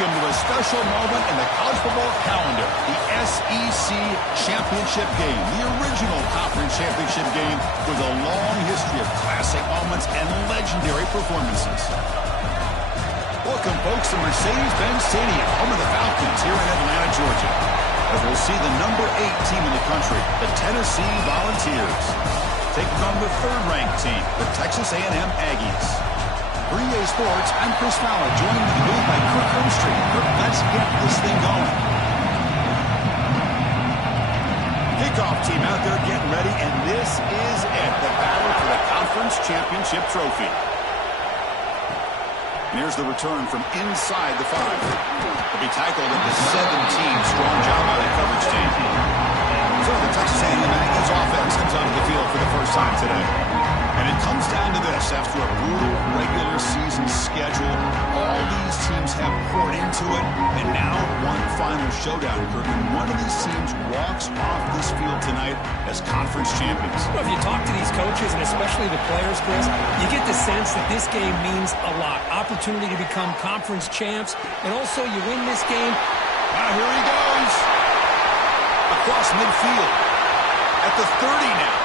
welcome to a special moment in the college football calendar, the SEC Championship game, the original conference championship game with a long history of classic moments and legendary performances. Welcome, folks, to Mercedes-Benz Stadium, home of the Falcons here in Atlanta, Georgia, as we'll see the number 8 team in the country, the Tennessee Volunteers, taking on the third-ranked team, the Texas A&M Aggies. For EA Sports, I'm Chris Fowler, joined in the booth by Kirk Hermstreet. Kirk, let's get this thing going. Kickoff team out there getting ready, and this is it, the battle for the conference championship trophy. And here's the return from inside the 5. He'll be tackled at the 17. Strong job by the coverage team. So the Texas A&M Aggies offense comes onto the field for the first time today. And it comes down to this. After a brutal regular season schedule, all these teams have poured into it, and now one final showdown, Kirk. And one of these teams walks off this field tonight as conference champions. Well, if you talk to these coaches, and especially the players, Chris, you get the sense that this game means a lot. Opportunity to become conference champs, and also you win this game. Now here he goes. Across midfield. At the 30 now.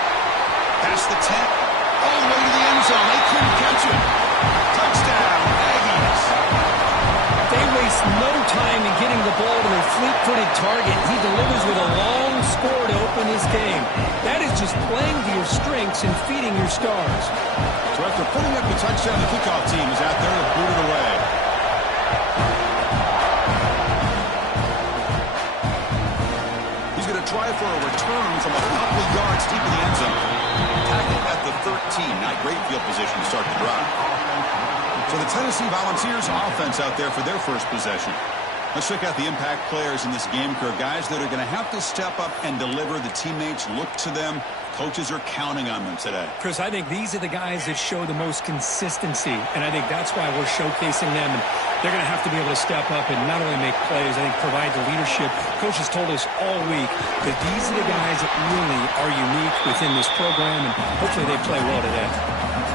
Past the 10. All the way to the end zone. They couldn't catch it. Touchdown, Aggies. They waste no time in getting the ball to their fleet-footed target. He delivers with a long score to open this game. That is just playing to your strengths and feeding your stars. So after putting up the touchdown, the kickoff team is out there to boot it away. He's going to try for a return from a couple of yards deep in the end zone. Tackled at the 13. Not great field position to start the drive. So the Tennessee Volunteers offense out there for their first possession. Let's check out the impact players in this game, Kirk. Guys that are going to have to step up and deliver. The teammates look to them. Coaches are counting on them today. Chris, I think these are the guys that show the most consistency, and I think that's why we're showcasing them. And they're going to have to be able to step up and not only make plays, I think provide the leadership. Coaches told us all week that these are the guys that really are unique within this program, and hopefully they play well today.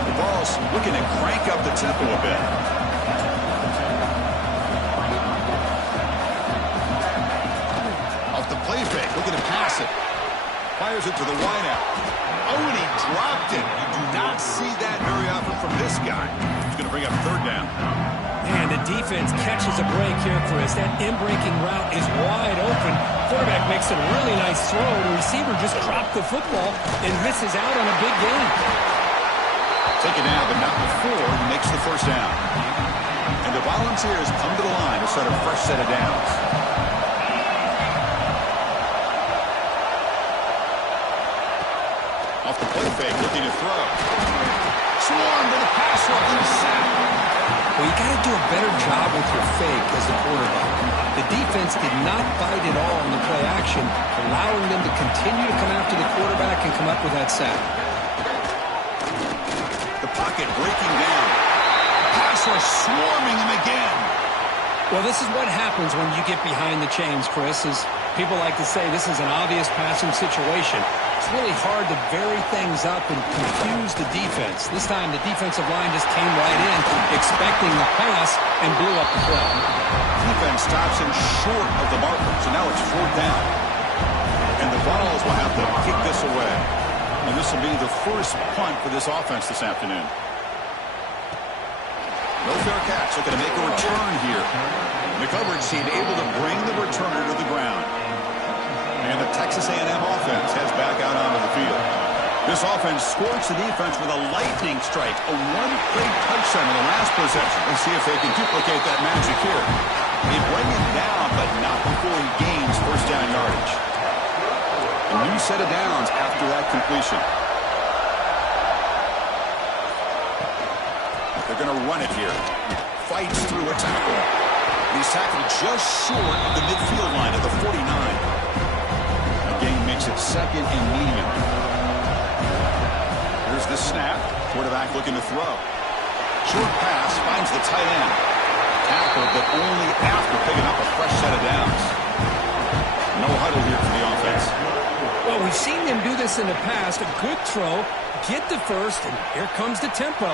The ball's looking to crank up the tempo a bit. Off the play fake, looking to pass it. Fires it to the wideout. Oh, and he dropped it. You do not see that very often from this guy. He's going to bring up third down. And the defense catches a break here, Chris. That in-breaking route is wide open. Quarterback makes a really nice throw. The receiver just dropped the football and misses out on a big gain. Taken down, but not before he makes the first down. And the Volunteers come to the line to start a fresh set of downs. Off the play fake, looking to throw. Swarm to the pass rush and a sack. Well, you got to do a better job with your fake as the quarterback. The defense did not bite at all in the play action, allowing them to continue to come after the quarterback and come up with that sack. The pocket breaking down. Pass rush swarming him again. Well, this is what happens when you get behind the chains, Chris. Is people like to say this is an obvious passing situation. It's really hard to vary things up and confuse the defense. This time, the defensive line just came right in, expecting the pass, and blew up the play. Defense stops him short of the marker, so now it's fourth down. And the Vols will have to kick this away. And this will be the first punt for this offense this afternoon. No fair catch, looking to make a return here. The coverage team able to bring the returner to the ground. And the Texas A&M offense heads back out onto the field. This offense scorched the defense with a lightning strike, a one-play touchdown in the last possession. Let's see if they can duplicate that magic here. They bring him down, but not before he gains first down yardage. A new set of downs after that completion. They're going to run it here. Fights through a tackle. He's tackled just short of the midfield line at the 49. The game makes it second and medium. Here's the snap. Quarterback looking to throw. Short pass finds the tight end. Tackled, but only after picking up a fresh set of downs. No huddle here for the offense. Well, we've seen them do this in the past. A good throw, get the first, and here comes the tempo.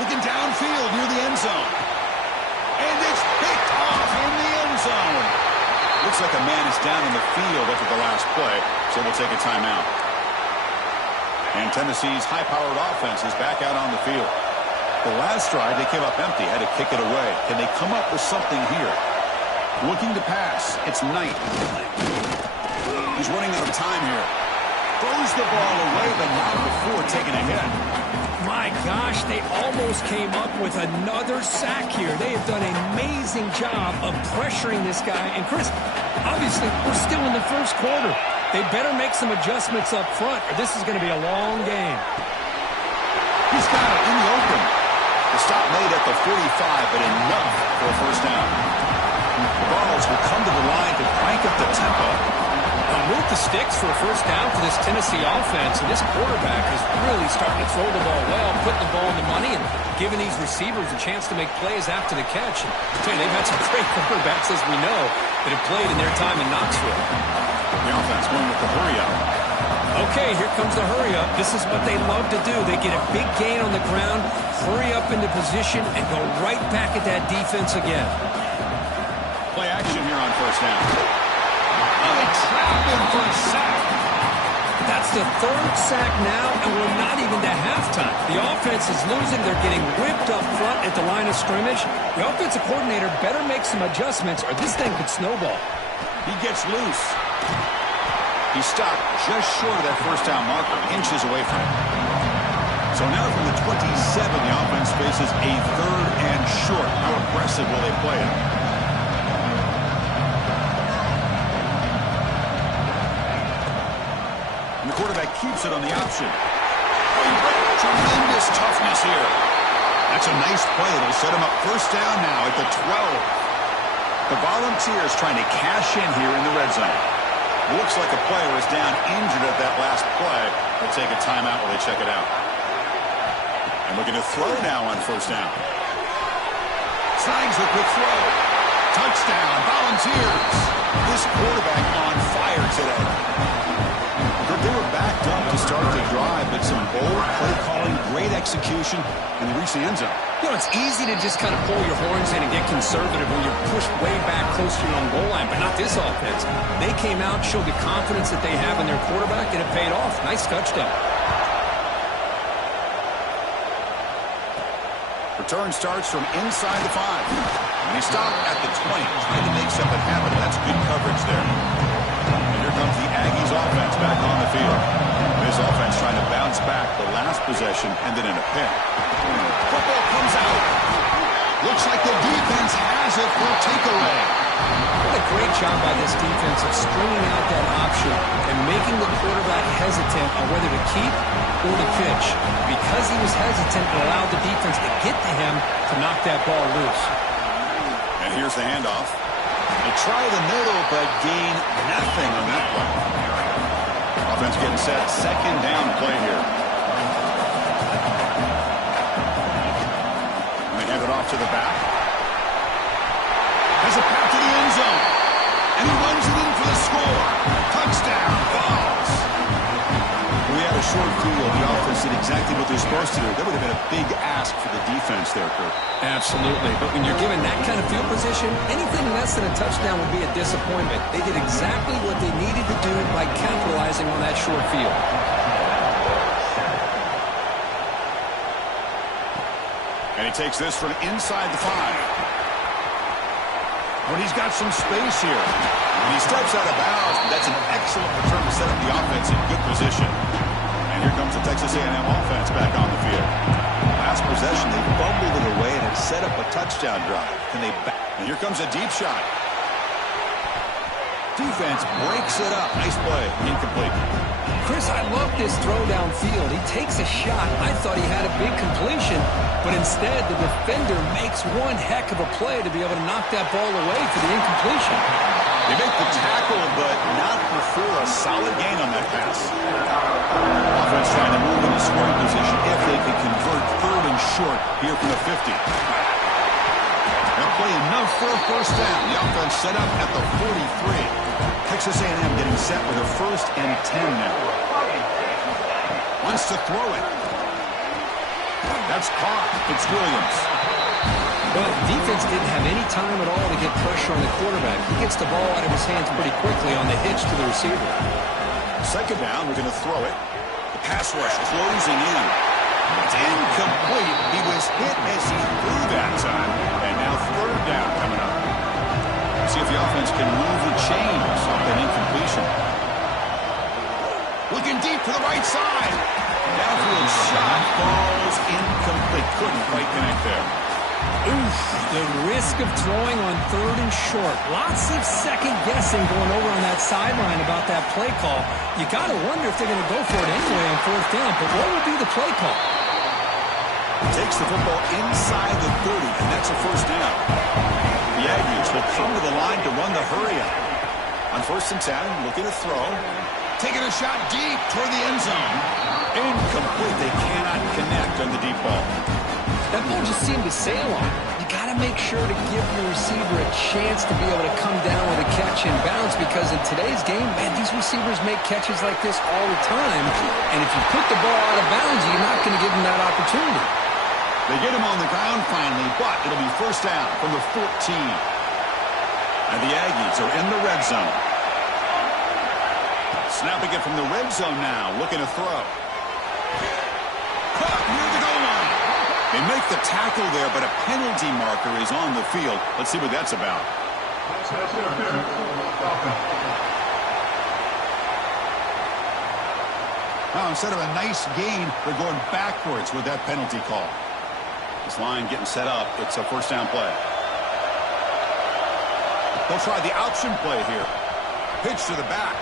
Looking downfield near the end zone. And it's picked off in the zone. Looks like a man is down in the field after the last play, so we'll take a timeout. And Tennessee's high-powered offense is back out on the field. The last drive, they came up empty, had to kick it away. Can they come up with something here? Looking to pass. It's Knight. He's running out of time here. Throws the ball away, but not before taking a hit. My gosh, they almost came up with another sack here. They have done an amazing job of pressuring this guy. And, Chris, obviously, we're still in the first quarter. They better make some adjustments up front, or this is going to be a long game. He's got it in the open. The stop made at the 45, but enough for a first down. The Vols will come to the line to crank up the tempo. With the sticks for a first down for this Tennessee offense, and this quarterback is really starting to throw the ball well, putting the ball in the money, and giving these receivers a chance to make plays after the catch. And I'll tell you, they've had some great quarterbacks, as we know, that have played in their time in Knoxville. The offense going with the hurry-up. Okay, here comes the hurry-up. This is what they love to do. They get a big gain on the ground, hurry up into position, and go right back at that defense again. Play action here on first down. They trap him for a sack. That's the third sack now, and we're not even to halftime. The offense is losing. They're getting ripped up front at the line of scrimmage. The offensive coordinator better make some adjustments, or this thing could snowball. He gets loose. He stopped just short of that first down marker, inches away from it. So now from the 27, the offense faces a third and short. How aggressive will they play it? And the quarterback keeps it on the option. Tremendous toughness here. That's a nice play. It'll set him up first down now at the 12. The Volunteers trying to cash in here in the red zone. Looks like a player is down injured at that last play. They'll take a timeout while they check it out. And looking to throw now on first down. Signs the quick throw. Touchdown, Volunteers. This quarterback on fire today. They were backed up to start the drive, but some bold play calling, great execution, and they reached the end zone. You know, it's easy to just kind of pull your horns in and get conservative when you're pushed way back close to your own goal line, but not this offense. They came out, showed the confidence that they have in their quarterback, and it paid off. Nice touchdown. Return starts from inside the 5. And he stopped at the 20, trying to make something happen. That's good coverage there. And here comes the Aggies offense back on the field. This offense trying to bounce back the last possession, ended in a pick. Football comes out. Looks like the defense has it for a takeaway. What a great job by this defense of stringing out that option and making the quarterback hesitant on whether to keep or to pitch. Because he was hesitant, it allowed the defense to get to him to knock that ball loose. And here's the handoff. They try the middle, but gain nothing on that play. Offense getting set. Second down play here. And they hand it off to the back. Has a pass to the end zone. And he runs it in for the score. Touchdown, Vols. We had a short field. The offense did exactly what they're supposed to do. That would have been a big ask for the defense there, Kurt. Absolutely. But when you're given that kind of field position, anything less than a touchdown would be a disappointment. They did exactly what they needed to do by capitalizing on that short field. And he takes this from inside the 5. But he's got some space here. And he steps out of bounds. That's an excellent return to set up the offense in good position. And here comes the Texas A&M offense back on the field. Last possession, they bumbled it away and had set up a touchdown drive. And here comes a deep shot. Defense breaks it up. Nice play. Incomplete. Chris, I love this throw downfield. He takes a shot. I thought he had a big completion, but instead the defender makes one heck of a play to be able to knock that ball away for the incompletion. They make the tackle, but not before a solid gain on that pass. Offense trying to move into scoring position if they could convert third and short here from the 50. They'll play enough for a first down. The offense set up at the 43. Texas A&M getting set with a 1st and 10 now. Wants to throw it. That's caught. It's Williams. Well, defense didn't have any time at all to get pressure on the quarterback. He gets the ball out of his hands pretty quickly on the hitch to the receiver. Second down, we're going to throw it. The pass rush closing in. It's incomplete. He was hit as he threw that time. And now third down coming up. See if the offense can move the chains off that incompletion. Looking deep to the right side. Downfield shot falls incomplete. Couldn't quite connect there. Oof, the risk of throwing on third and short. Lots of second guessing going over on that sideline about that play call. You got to wonder if they're going to go for it anyway on fourth down, but what will be the play call? Takes the football inside the 30, and that's a first down. The Aggies will come to the line to run the hurry-up. On 1st and 10, looking to throw. Taking a shot deep toward the end zone. Incomplete. They cannot connect on the deep ball. That ball just seemed to sail on. You got to make sure to give your receiver a chance to be able to come down with a catch and bounce, because in today's game, man, these receivers make catches like this all the time. And if you put the ball out of bounds, you're not going to give them that opportunity. They get him on the ground finally, but it'll be first down from the 14. And the Aggies are in the red zone. Snapping it from the red zone now, looking to throw. Caught near the goal line. They make the tackle there, but a penalty marker is on the field. Let's see what that's about. Now, instead of a nice gain, they're going backwards with that penalty call. This line getting set up. It's a first down play. They'll try the option play here. Pitch to the back.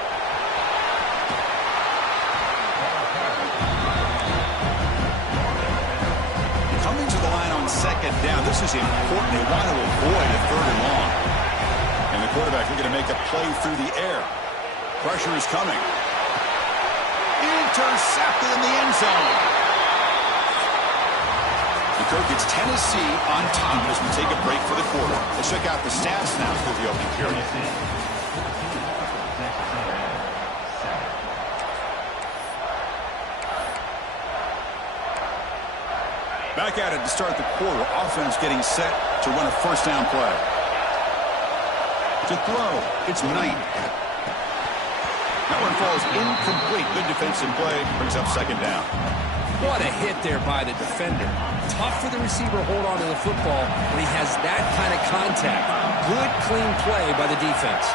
Coming to the line on second down. This is important. They want to avoid a third and long. And the quarterback looking to make a play through the air. Pressure is coming. Intercepted in the end zone. Kirk, it's Tennessee on top as we take a break for the quarter. Let's check out the stats now for the opening period. Back at it to start the quarter. Offense getting set to run a first down play. To throw, it's Knight. That one falls incomplete. Good defensive play. Brings up second down. What a hit there by the defender. Tough for the receiver to hold on to the football when he has that kind of contact. Good, clean play by the defense.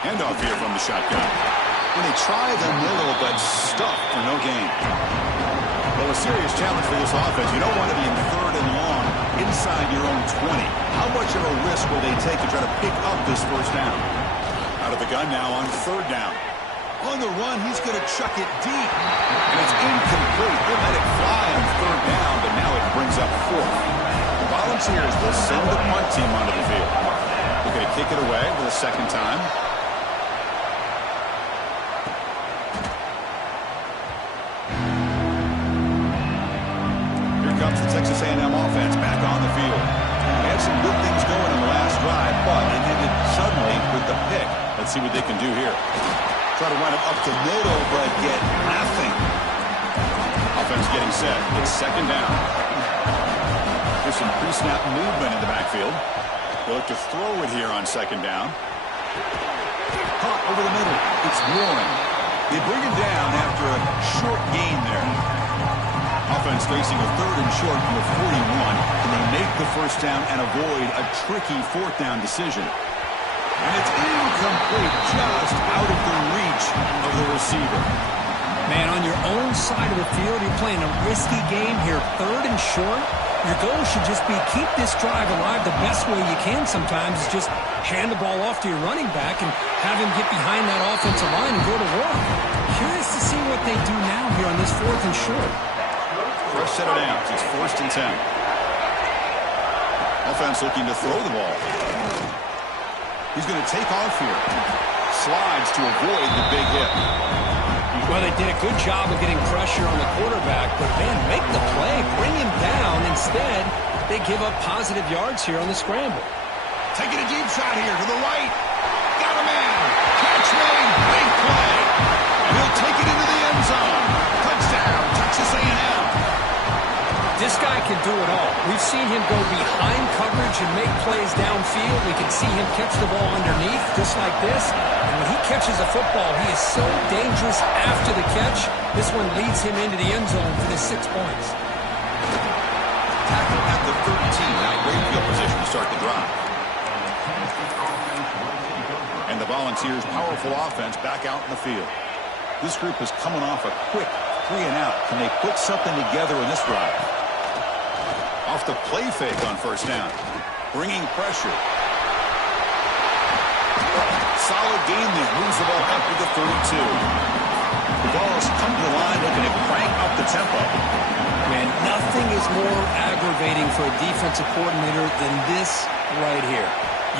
Handoff here from the shotgun. When they try the middle, but stuffed for no gain. Well, a serious challenge for this offense. You don't want to be in third and long inside your own 20. How much of a risk will they take to try to pick up this first down? Out of the gun now on third down. On the run, he's going to chuck it deep. And it's incomplete. They let it fly on third down, but now it brings up fourth. The Volunteers will send the punt team onto the field. They're going to kick it away for the second time. Here comes the Texas A&M offense back on the field. They had some good things going in the last drive, but it ended suddenly with the pick. Let's see what they can do here. Try to run it up the middle, but get nothing. Offense getting set. It's second down. There's some pre-snap movement in the backfield. They'll look to throw it here on second down. Caught over the middle. It's Warren. They bring him down after a short gain there. Offense facing a third and short from the 41. Can they make the first down and avoid a tricky fourth down decision? And it's incomplete, just out of the reach of the receiver. Man, on your own side of the field, you're playing a risky game here. Third and short, your goal should just be keep this drive alive the best way you can sometimes is just hand the ball off to your running back and have him get behind that offensive line and go to work. Curious to see what they do now here on this fourth and short. Fresh set of downs. It's 1st and 10. Offense looking to throw the ball. He's going to take off here. Slides to avoid the big hit. Well, they did a good job of getting pressure on the quarterback, but, man, make the play. Bring him down. Instead, they give up positive yards here on the scramble. Taking a deep shot here to the right. Got a man. Catch made. Big play. And he'll take it into the end zone. Touchdown, Texas A&M. This guy can do it all. We've seen him go behind coverage and make plays downfield. We can see him catch the ball underneath, just like this. And when he catches a football, he is so dangerous after the catch. This one leads him into the end zone for the 6 points. Tackle at the 13. Now great field position to start the drive. And the Volunteers' powerful offense back out in the field. This group is coming off a quick 3 and out. Can they put something together in this drive? Off the play fake on first down. Bringing pressure. Solid game there. Moves the ball up to the 32. The ball's come to the line looking to crank up the tempo. Man, nothing is more aggravating for a defensive coordinator than this right here.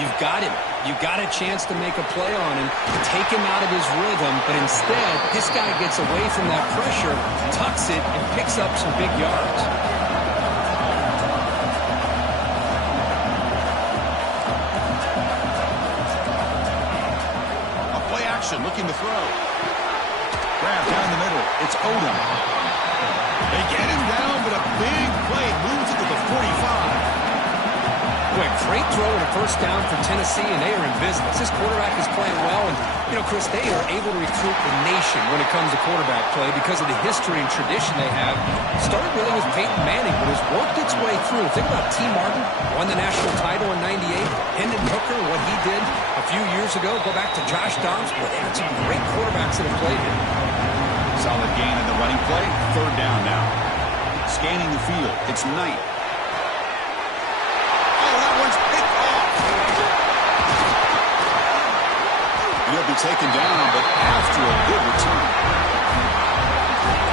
You've got him. You've got a chance to make a play on him, take him out of his rhythm, but instead, this guy gets away from that pressure, tucks it, and picks up some big yards. A play action, looking to throw. Grab down the middle. It's Odom. They get him down, but a big play moves it to the 45. Great throw and a first down for Tennessee, and they are in business. This quarterback is playing well, and, you know, Chris, they are able to recruit the nation when it comes to quarterback play because of the history and tradition they have. Started really with Peyton Manning, but has worked its way through. Think about T. Martin, won the national title in '98. Hendon Hooker, what he did a few years ago. Go back to Josh Dobbs. Boy, they had some great quarterbacks that have played here. Solid gain in the running play. Third down now. Scanning the field. It's Knight. He'll be taken down, but after a good return.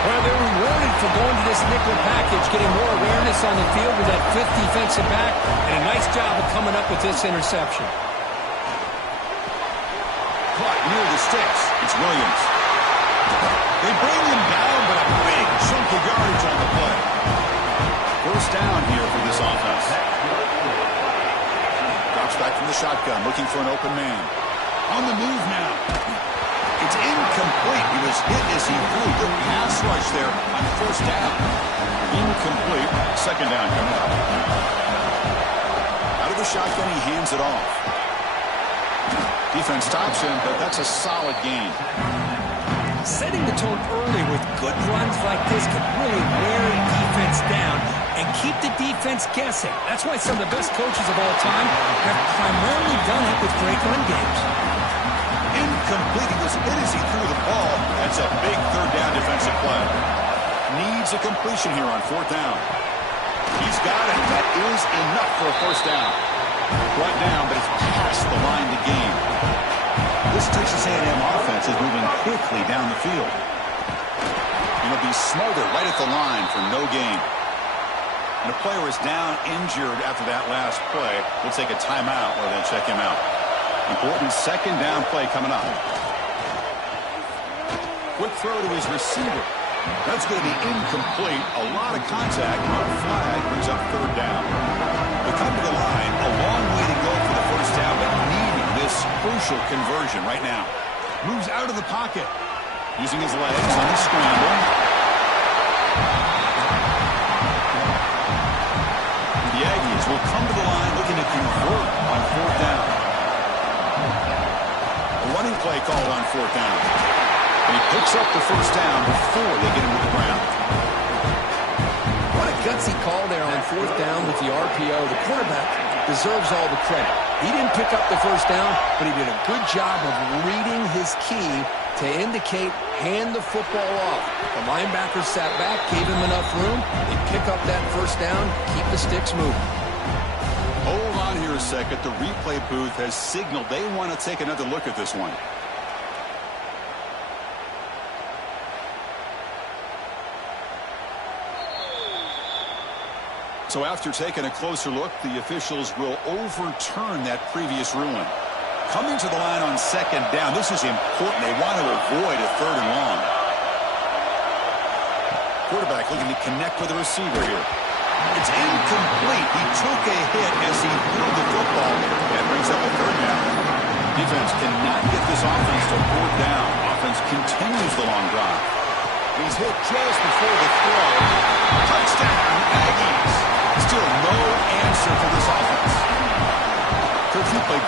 Well, they're rewarded for going to this nickel package, getting more awareness on the field with that fifth defensive back, and a nice job of coming up with this interception. Caught near the sticks. It's Williams. They bring him down, but a big chunk of yardage on the play. First down here for this offense. Drops back from the shotgun, looking for an open man. On the move now. It's incomplete. He was hit as he threw. Good pass rush there on first down. Incomplete. Second down coming up. Out of the shotgun, he hands it off. Defense stops him, but that's a solid gain. Setting the tone early with good runs like this can really wear a defense down and keep the defense guessing. That's why some of the best coaches of all time have primarily done it with great run games. Incomplete. He was hit as he threw the ball. That's a big third down defensive play. Needs a completion here on fourth down. He's got it. That is enough for a first down. Brought down, but it's past the line to gain. This Texas A&M offense is moving quickly down the field. And he'll be smothered right at the line for no gain. And a player is down injured after that last play. We'll take a timeout or then check him out. Important second down play coming up. Quick throw to his receiver. That's going to be incomplete. A lot of contact. No flag brings up third down. They come to the line. A long way to go for the first down, but needing this crucial conversion right now. Moves out of the pocket. Using his legs on the scramble. The Aggies will come to the line looking to convert on fourth down. A running play called on fourth down. And he picks up the first down before they get him to the ground. What a gutsy call there on fourth down with the RPO. The quarterback deserves all the credit. He didn't pick up the first down, but he did a good job of reading his key to indicate hand the football off. The linebacker sat back, gave him enough room. They pick up that first down, keep the sticks moving. Hold on here a second. The replay booth has signaled they want to take another look at this one. So after taking a closer look, the officials will overturn that previous ruling. Coming to the line on second down. This is important. They want to avoid a third and long. Quarterback looking to connect with the receiver here. It's incomplete. He took a hit as he threw the football. That brings up a third down. Defense cannot get this offense to fourth down. Offense continues the long drive. He's hit just before the throw. Touchdown, Aggies.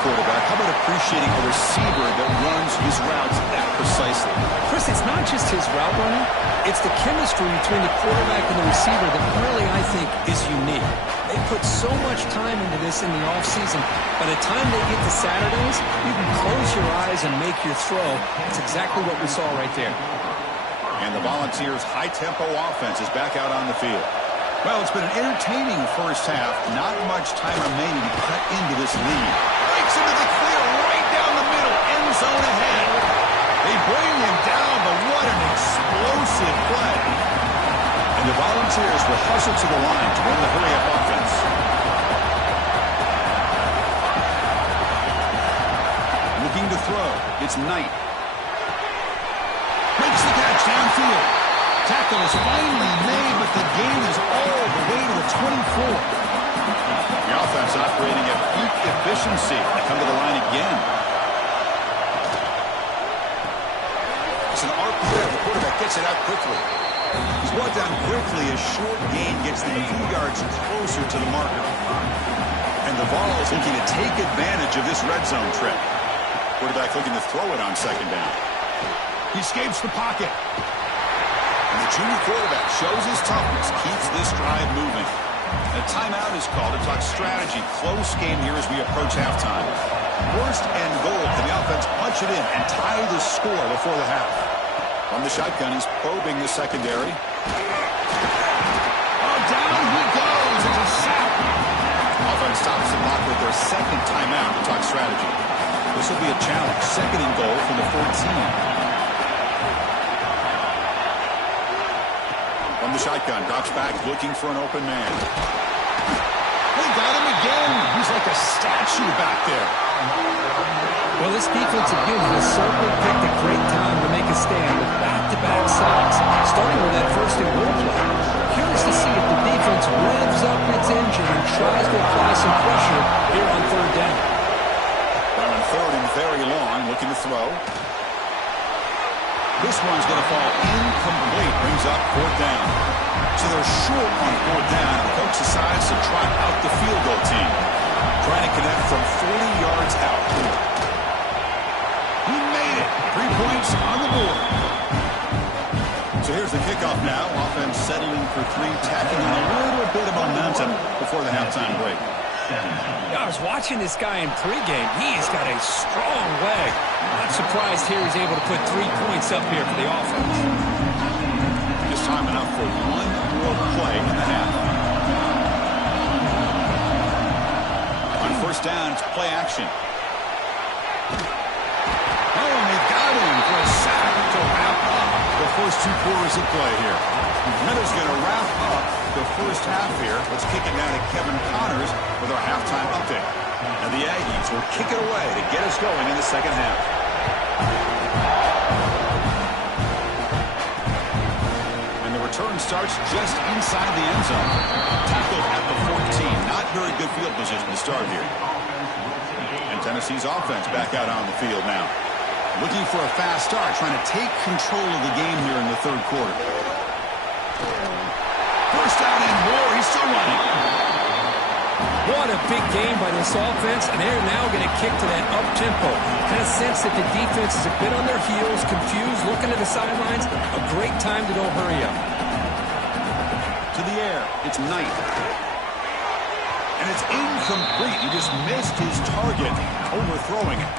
quarterback, how about appreciating a receiver that runs his routes that precisely? Chris, it's not just his route running. It's the chemistry between the quarterback and the receiver that really, I think, is unique. They put so much time into this in the offseason. By the time they get to Saturdays, you can close your eyes and make your throw. It's exactly what we saw right there. And the Volunteers' high-tempo offense is back out on the field. Well, it's been an entertaining first half. Not much time remaining to cut into this lead. Breaks into the clear right down the middle. End zone ahead. They bring him down, but what an explosive play. And the Volunteers will hustle to the line to win the hurry-up offense. Looking to throw. It's Knight. Makes the catch downfield. Tackle is finally made, but the gain is all the way to the 24. The offense operating at peak efficiency. They come to the line again. It's an RPO. The quarterback gets it out quickly. He's brought down quickly. A short gain gets them a few yards closer to the marker. And the Vols looking to take advantage of this red zone trip. Quarterback looking to throw it on second down. He escapes the pocket. And the junior quarterback shows his toughness, keeps this drive moving. A timeout is called to talk strategy. Close game here as we approach halftime. First and goal. Can the offense punch it in and tie the score before the half? From the shotgun, he's probing the secondary. Oh, down he goes. It's a sack. Offense stops the block with their second timeout to talk strategy. This will be a challenge. Second and goal from the 14. From the shotgun, drops back, looking for an open man. They got him again. He's like a statue back there. Well, this defensive unit has certainly picked a great time to make a stand with back-to-back sacks, starting with that first and goal play. Curious to see if the defense revs up its engine and tries to apply some pressure here on third down. Well, on third and very long, looking to throw. This one's going to fall incomplete. Brings up fourth down. So they're short on fourth down. The coach decides to trot out the field goal team. Trying to connect from 40 yards out. He made it. 3 points on the board. So here's the kickoff now. Offense settling for 3, tacking on a little bit of momentum before the halftime break. I was watching this guy in pregame. He's got a strong leg. Not surprised here he's able to put 3 points up here for the offense. Just time enough for one more play in the half. On first down, it's play action. Oh, and they got him for a sack to wrap up the first 2 quarters of play here. Minutes going to wrap up the first half here. Let's kick it down to Kevin Connors with our halftime update. And the Aggies will kick it away to get us going in the second half. And the return starts just inside the end zone. Tackled at the 14. Not very good field position to start here. And Tennessee's offense back out on the field now. Looking for a fast start, trying to take control of the game here in the third quarter. First down and more. He's still running. What a big game by this offense, and they're now going to kick to that up-tempo. Kind of sense that the defense is a bit on their heels, confused, looking at the sidelines. A great time to go hurry up. To the air. It's Knight. And it's incomplete. He just missed his target, overthrowing it.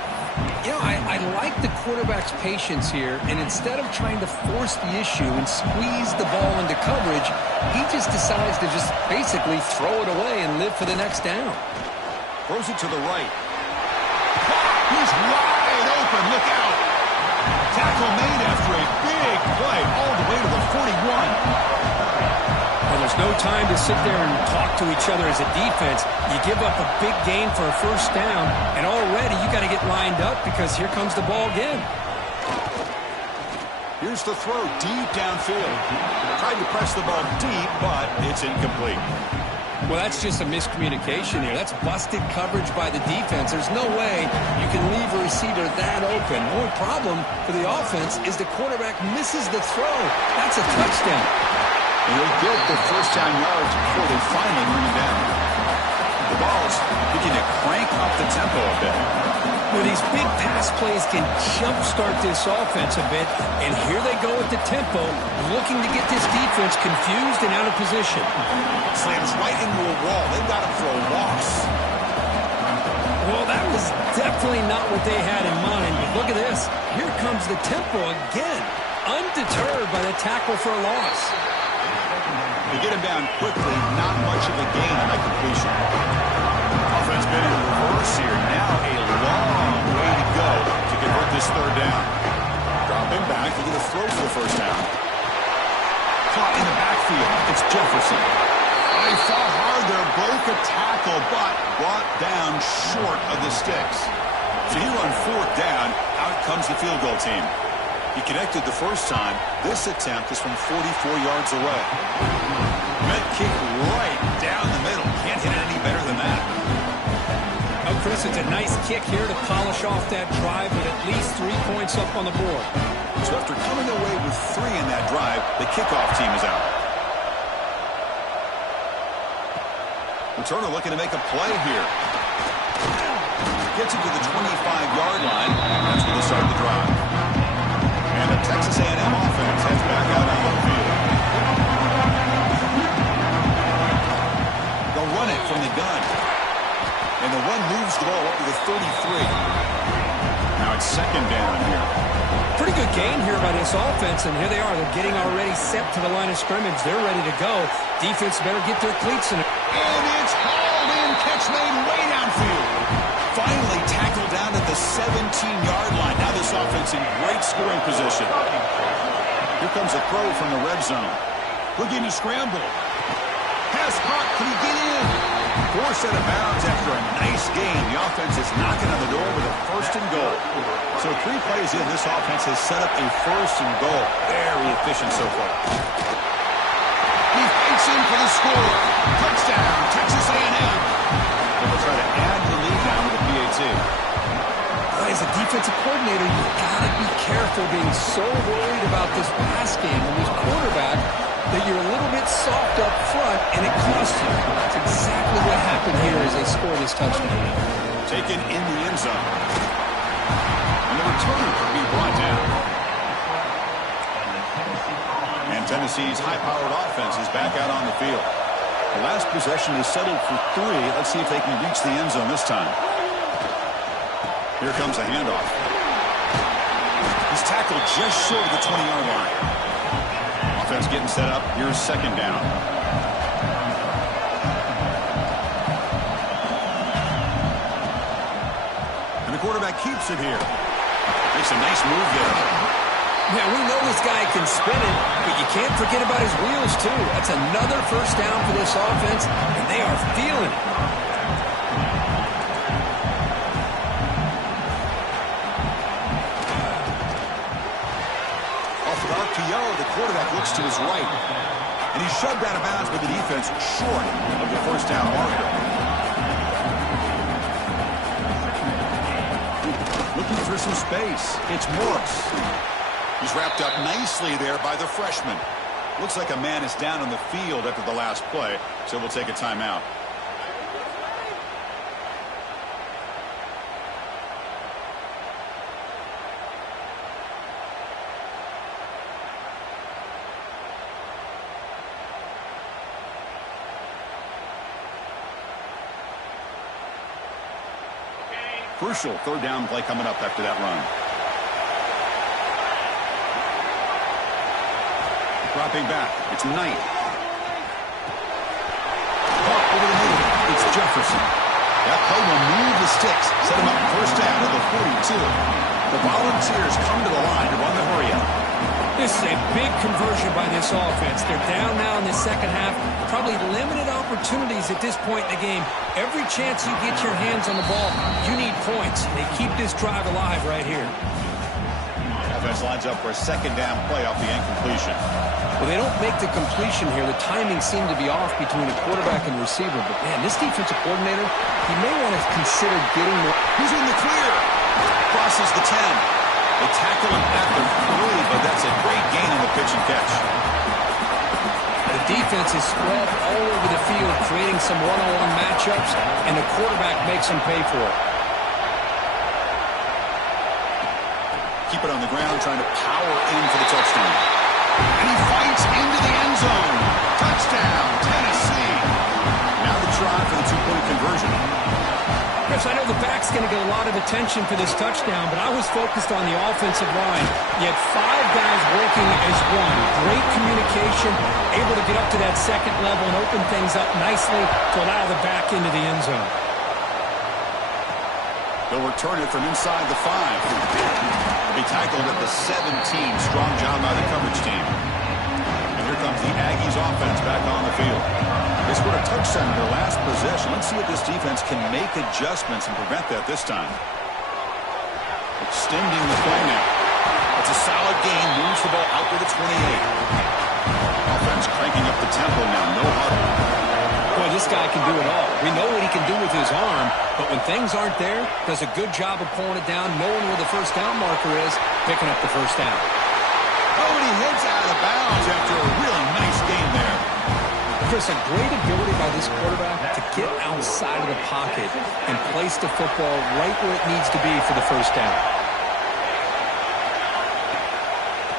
You know, I like the quarterback's patience here, and instead of trying to force the issue and squeeze the ball into coverage, he just decides to just basically throw it away and live for the next down. Throws it to the right. He's wide open. Look out. Tackle made after a big play all the way to the 41. Well, there's no time to sit there and talk to each other as a defense. You give up a big gain for a first down, and already you got to get lined up because here comes the ball again. Here's the throw deep downfield. Tried to press the ball deep, but it's incomplete. Well, that's just a miscommunication here. That's busted coverage by the defense. There's no way you can leave a receiver that open. The only problem for the offense is the quarterback misses the throw. That's a touchdown. And he'll get the first down yards before they finally bring him down. The ball's beginning to crank up the tempo a bit. Well, these big pass plays can jumpstart this offense a bit, and here they go with the tempo, looking to get this defense confused and out of position. Slams right into a wall. They've got him for a loss. Well, that was definitely not what they had in mind, but look at this. Here comes the tempo again, undeterred by the tackle for a loss. They get him down quickly, not much of a gain on that completion. Offense been in reverse here. Now a long way to go to convert this third down. Dropping back to get a throw for the first down. Caught in the backfield. It's Jefferson. They fought hard there, broke a tackle, but brought down short of the sticks. So here on fourth down, out comes the field goal team. He connected the first time. This attempt is from 44 yards away. Met kick right down the middle. Can't hit it any better than that. Oh, Chris, it's a nice kick here to polish off that drive with at least 3 points up on the board. So after coming away with 3 in that drive, the kickoff team is out. Returner looking to make a play here. Gets it to the 25-yard line. That's where they start the drive. And the Texas A&M offense heads back out on the field. They'll run it from the gun. And the run moves the ball up to the 33. Now it's second down here. Pretty good gain here by this offense, and here they are. They're getting already set to the line of scrimmage. They're ready to go. Defense better get their cleats in it. And it's hauled in. Catch made way downfield. Finally tackled down at the 17-yard line. Now this offense in great scoring position. Here comes a throw from the red zone. Looking to scramble. Pass caught. Can he get in? Forced out of bounds after a nice game. The offense is knocking on the door with a first and goal. So 3 plays in, this offense has set up a first and goal. Very efficient so far. He fights in for the score. Touchdown, Texas A&M. They'll try to add to the lead now with a PAT. As a defensive coordinator, you've got to be careful being so worried about this pass game and this quarterback that you're a little bit soft up front, and it costs you. That's exactly what happened here as they score this touchdown. Taken in the end zone. And the returner could be brought down. And Tennessee's high-powered offense is back out on the field. The last possession is settled for 3. Let's see if they can reach the end zone this time. Here comes a handoff. He's tackled just short of the 20-yard line. Offense getting set up. Here's second down. And the quarterback keeps it here. Makes a nice move there. Yeah, we know this guy can spin it, but you can't forget about his wheels, too. That's another first down for this offense, and they are feeling it. The quarterback looks to his right, and he's shoved out of bounds by the defense short of the first down marker. Looking for some space. It's Morris. He's wrapped up nicely there by the freshman. Looks like a man is down on the field after the last play, so we'll take a timeout. Crucial third down play coming up after that run. Dropping back. It's Knight. Caught over the middle. It's Jefferson. That play will move the sticks. Set him up first down at the 42. The Volunteers come to the line to run the hurry-up. This is a big conversion by this offense. They're down now in the second half. Probably limited opportunities at this point in the game. Every chance you get your hands on the ball, you need points. They keep this drive alive right here. Offense lines up for a second down play off the incompletion. Well, they don't make the completion here. The timing seemed to be off between the quarterback and receiver. But, man, this defensive coordinator, he may want to consider getting more. He's in the clear. Crosses the 10. They tackle him at the 3, but that's a great gain on the pitch and catch. The defense is spread all over the field, creating some one-on-one matchups, and the quarterback makes them pay for it. Keep it on the ground, trying to power in for the touchdown. And he fights into the end zone. Touchdown, Tennessee. Now the try for the two-point conversion. Chris, I know the back's going to get a lot of attention for this touchdown, but I was focused on the offensive line. You had 5 guys working as one. Great communication, able to get up to that second level and open things up nicely to allow the back into the end zone. They'll return it from inside the 5. They'll be tackled at the 17. Strong job by the coverage team. And here comes the Aggies offense back on the field. They scored a touchdown in their last possession. Let's see if this defense can make adjustments and prevent that this time. Extending the play now. It's a solid gain. Moves the ball out to the 28. Offense cranking up the tempo now. No huddle. Boy, this guy can do it all. We know what he can do with his arm, but when things aren't there, does a good job of pulling it down, knowing where the first down marker is, picking up the first down. Oh, and he heads out of bounds after a really nice game there. Chris, a great ability by this quarterback to get outside of the pocket and place the football right where it needs to be for the first down.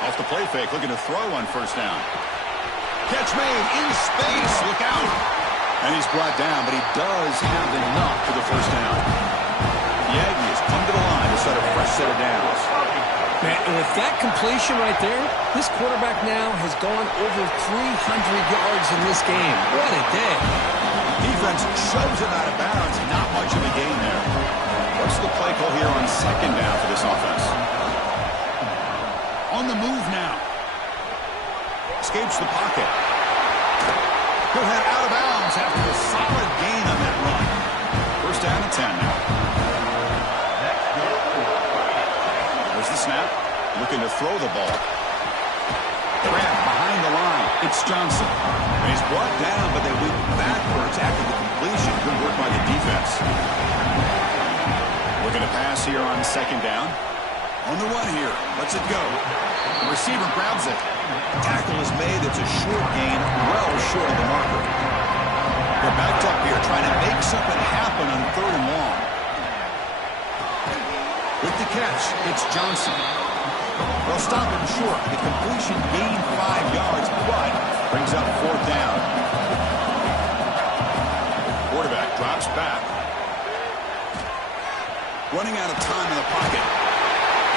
Off the play fake, looking to throw on first down. Catch made in space. Look out. And he's brought down, but he does have enough for the first down. The Aggies come to the line to set a fresh set of downs. Man, and with that completion right there, this quarterback now has gone over 300 yards in this game. What a day. Defense shoves him out of bounds. Not much of a gain there. What's the play call here on second down for this offense? On the move now. Escapes the pocket. He'll head out of bounds after a solid gain on that run. First down and 10 now. There's the snap. Looking to throw the ball. Grab behind the line. It's Johnson. And he's brought down, but they went backwards after the completion. Good work by the defense. Looking to pass here on second down. On the run here. Lets it go. The receiver grabs it. Tackle is made. It's a short gain, well short of the marker. They're backed up here, trying to make something happen on third and long. With the catch, it's Johnson. They'll stop him short. The completion gained 5 yards, but brings up fourth down. Quarterback drops back. Running out of time in the pocket.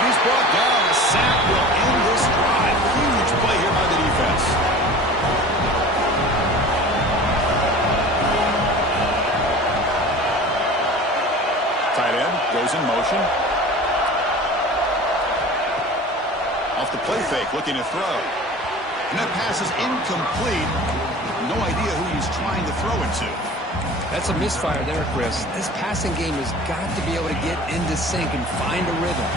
He's brought down. A sack will end this drive. Huge play here by the defense. Tight end goes in motion. Off the play fake, looking to throw. And that pass is incomplete. No idea who he's trying to throw it to. That's a misfire there, Chris. This passing game has got to be able to get into sync and find a rhythm.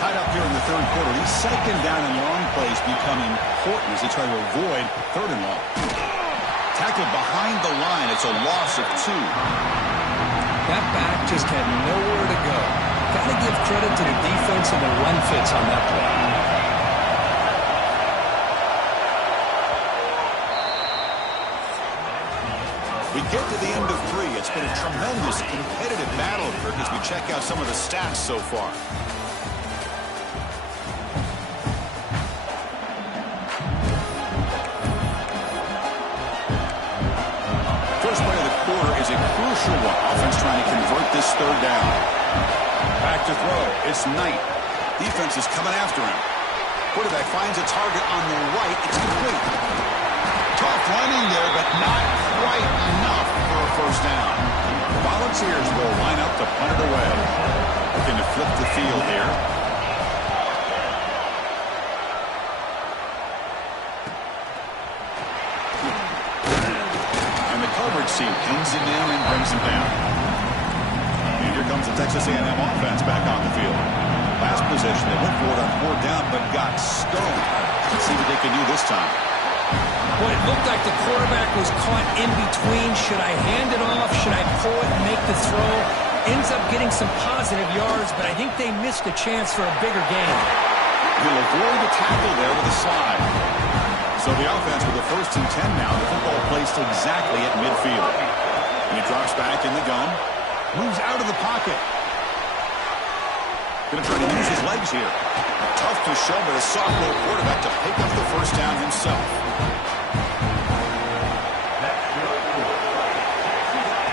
Tied up here in the third quarter. These second down and long plays become important as they try to avoid third and long. Tackled behind the line. It's a loss of 2. That back just had nowhere to go. Got to give credit to the defense and the run fits on that play. We get to the end of 3. It's been a tremendous competitive battle, Kirk, as we check out some of the stats so far. First play of the quarter is a crucial one. Offense trying to convert this third down. Back to throw. It's Knight. Defense is coming after him. Quarterback finds a target on the right. It's complete. Tough running there, but not quite enough for a first down. The Volunteers will line up to punt it away. Looking to flip the field here. And the coverage team pins him in and brings him down. And here comes the Texas A&M offense back on the field. Last possession, they went for it on 4th down, but got stoned. Let's see what they can do this time. Well, it looked like the quarterback was caught in between. Should I hand it off? Should I pull it and make the throw? Ends up getting some positive yards, but I think they missed a chance for a bigger gain. He'll avoid the tackle there with a slide. So the offense with the 1st and 10 now. The football placed exactly at midfield. And he drops back in the gun. Moves out of the pocket. Going to try to use his legs here. Tough to show, but a sophomore quarterback to pick up the 1st down himself.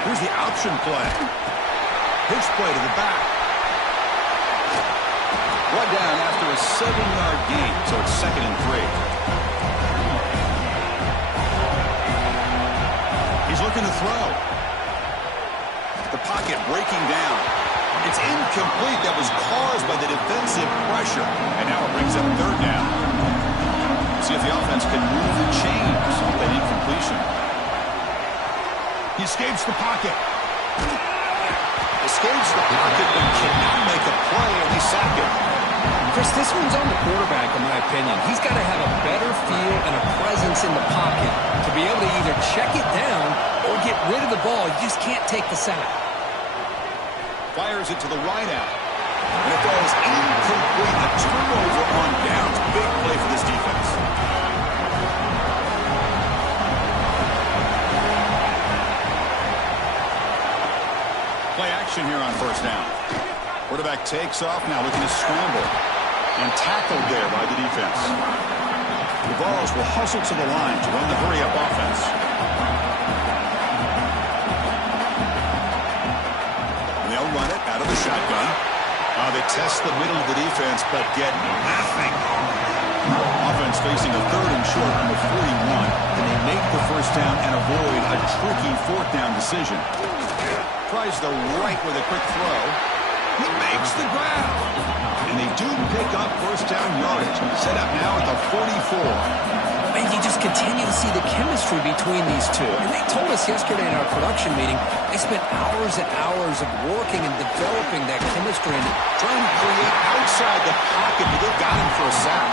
Here's the option play. Pitch play to the back. One down after a 7-yard gain, so it's 2nd and 3. He's looking to throw. The pocket breaking down. It's incomplete. That was caused by the defensive pressure. And now it brings up 3rd down. See if the offense can move and change off that incompletion. He escapes the pocket. Escapes the pocket, but cannot make a play, and they sack him. Chris, this one's on the quarterback, in my opinion. He's got to have a better feel and a presence in the pocket to be able to either check it down or get rid of the ball. You just can't take the sack. Fires it to the right out. And it goes incomplete. A turnover on downs. Big play for this defense. Play action here on 1st down. Quarterback takes off now, looking to scramble. And tackled there by the defense. The Vols will hustle to the line to run the hurry-up offense. And they'll run it out of the shotgun. They test the middle of the defense, but get nothing. Offense facing a 3rd and short from the 41. And they make the 1st down and avoid a tricky 4th down decision. Tries the right with a quick throw. He makes the grab. And they do pick up 1st down yardage. Set up now at the 44. And you just continue to see the chemistry between these two. And they told us yesterday in our production meeting, they spent hours and hours of working and developing that chemistry and trying to create outside the pocket, but they've got him for a sack.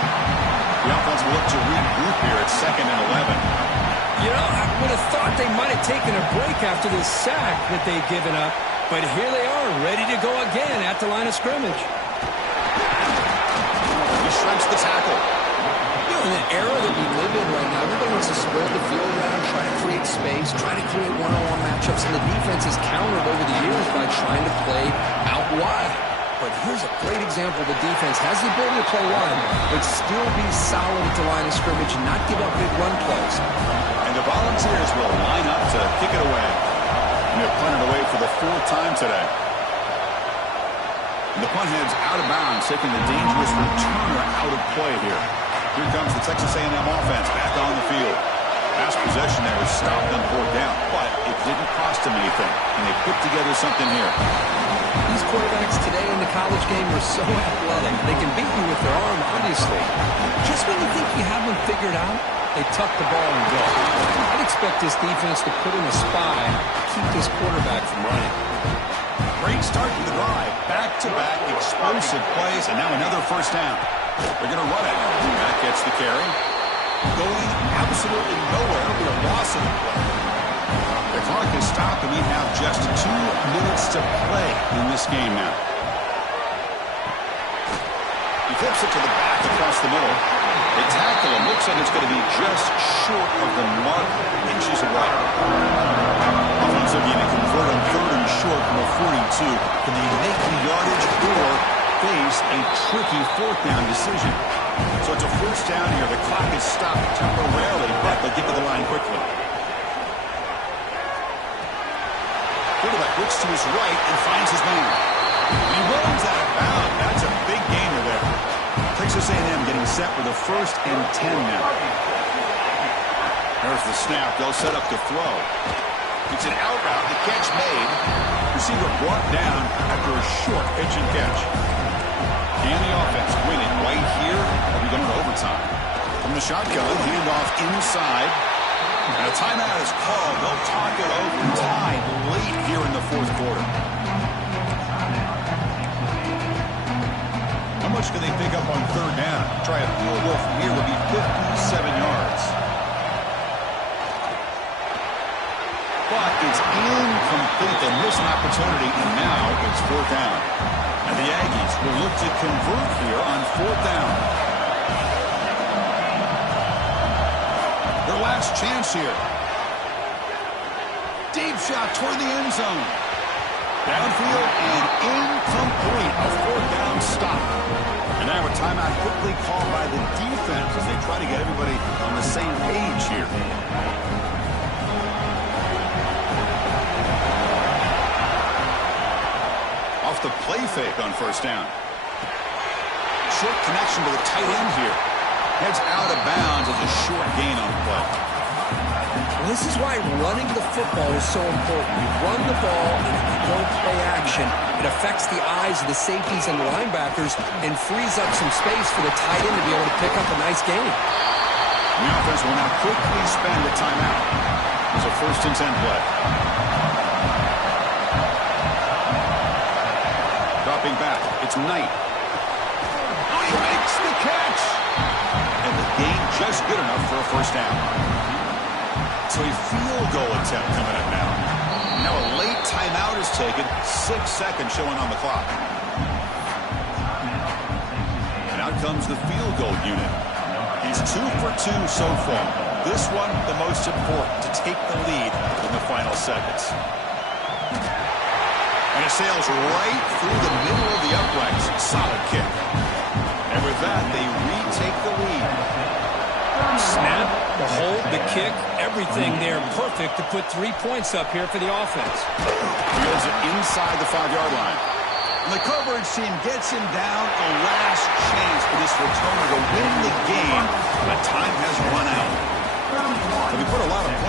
The offense will look to regroup here at 2nd and 11. You know, I would have thought they might have taken a break after this sack that they've given up. But here they are, ready to go again at the line of scrimmage. He shrinks the tackle. You know, in the era that we live in right now, everybody wants to spread the field around, try to create space, try to create one-on-one matchups, and the defense has countered over the years by trying to play out wide. But here's a great example. The defense has the ability to play wide, but still be solid at the line of scrimmage and not give up big run plays. And the Volunteers will line up to kick it away. And they're punted away for the 4th time today. And the punt heads out of bounds, taking the dangerous returner out of play here. Here comes the Texas A&M offense back on the field. Last possession there was stopped on 4th down, but it didn't cost them anything. And they put together something here. These quarterbacks today in the college game are so athletic. They can beat you with their arm, obviously. Just when you think you have them figured out, they tuck the ball and go. I'd expect this defense to put in a spy to keep this quarterback from running. Great start to the drive. Back-to-back explosive plays, and now another 1st down. They're going to run it. Back gets the carry. Going absolutely nowhere. It'll be a loss of the play. The clock is stopped, and we have just 2 minutes to play in this game now. He flips it to the back across the middle. They tackle him. Looks like it's going to be just short of the mark, inches away. Offense looking to convert on 3rd and short from the 42. Can they make the yardage or face a tricky 4th down decision? So it's a 1st down here. The clock is stopped temporarily, but they get to the line quickly. Quarterback looks to his right and finds his man. He runs out of bounds. That's a big gainer there. Texas A&M getting set with a 1st and 10 now. There's the snap. They'll set up to throw. It's an out route. The catch made. Receiver brought down after a short pitch and catch. And the offense win it right here. They'll be going to overtime. From the shotgun, handoff inside. And a timeout is called. They'll talk it over tied late here in the 4th quarter. How much can they pick up on 3rd down? Try a field goal from here would be 57 yards. But it's incomplete. They miss an opportunity, and now it's 4th down. And the Aggies will look to convert here on 4th down. last chance here. Deep shot toward the end zone. Downfield and incomplete. A fourth down stop. And now a timeout quickly called by the defense as they try to get everybody on the same page here. Off the play fake on first down. Short connection to the tight end here. Heads out of bounds as a short gain on the play. Well, this is why running the football is so important. You run the ball, and if you don't play action, it affects the eyes of the safeties and the linebackers and frees up some space for the tight end to be able to pick up a nice gain. The offense will now quickly spend a timeout. It's a 1st and 10 play. Dropping back, it's Knight. Oh, he makes the catch! And the gain just good enough for a 1st down. So a field goal attempt coming up now. Now a late timeout is taken. 6 seconds showing on the clock. And out comes the field goal unit. He's 2 for 2 so far. This one, the most important, to take the lead in the final seconds. And it sails right through the middle of the uprights. Solid kick. And with that, they retake the lead. Snap, the hold, the kick, everything there perfect to put 3 points up here for the offense. Wheels it inside the 5-yard line. And the coverage team gets him down. A last chance for this returner to win the game. But time has run out. And we put a lot of points.